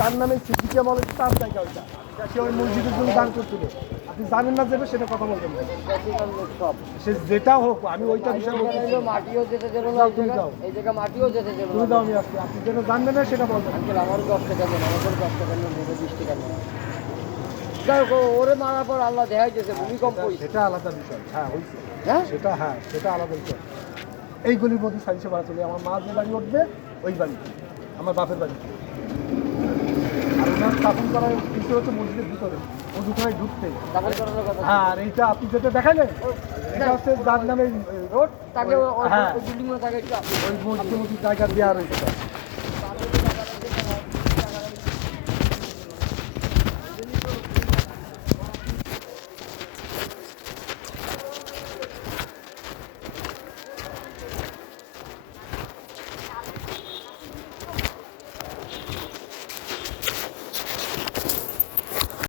তার নামে সিদ্দিক আমল তার জায়গা ওইটা সে ওই মসজিদের জন্য দান করছিল। আপনি জানেন না যাবে সেটা কথা বলবেন না। সব সে যেটা হোক আমি ওইটা বিষয়ে বলতে চাই না। মাটিও যেতে দেবো না, যাও, তুমি যাও। এই জায়গা মাটিও যেতে দেবো তুমি না। দাও আমি আসছি, আপনি যেটা জানবেন না সেটা বলবেন। আঙ্কেল আমারও 10 টাকা দেন, আমাদের 10 টাকা নেন, 20 টাকা নেন। যাই হোক, ওরে মারার পর আল্লাহ দেখাই দিয়েছে ভূমিকম্প হয়েছে। সেটা আলাদা বিষয়, হ্যাঁ হয়েছে, হ্যাঁ সেটা আলাদা বিষয়। এই গলির মধ্যে সাইজে বাড়া চলে আমার মা যে বাড়ি উঠবে ওই বাড়ি, আমার বাপের বাড়ি। আর ওনার স্থাপন করার বিষয় হচ্ছে মসজিদের ভিতরে ওজুখানায় ঢুকতে। দাফন করানোর কথা। হ্যাঁ, আর এইটা আপনি যেটা দেখালেন এটা হচ্ছে যার নামে রোড, তাকে হ্যাঁ বিল্ডিং তাকে একটু ওই মসজিদের জায়গা দেওয়া রয়েছে।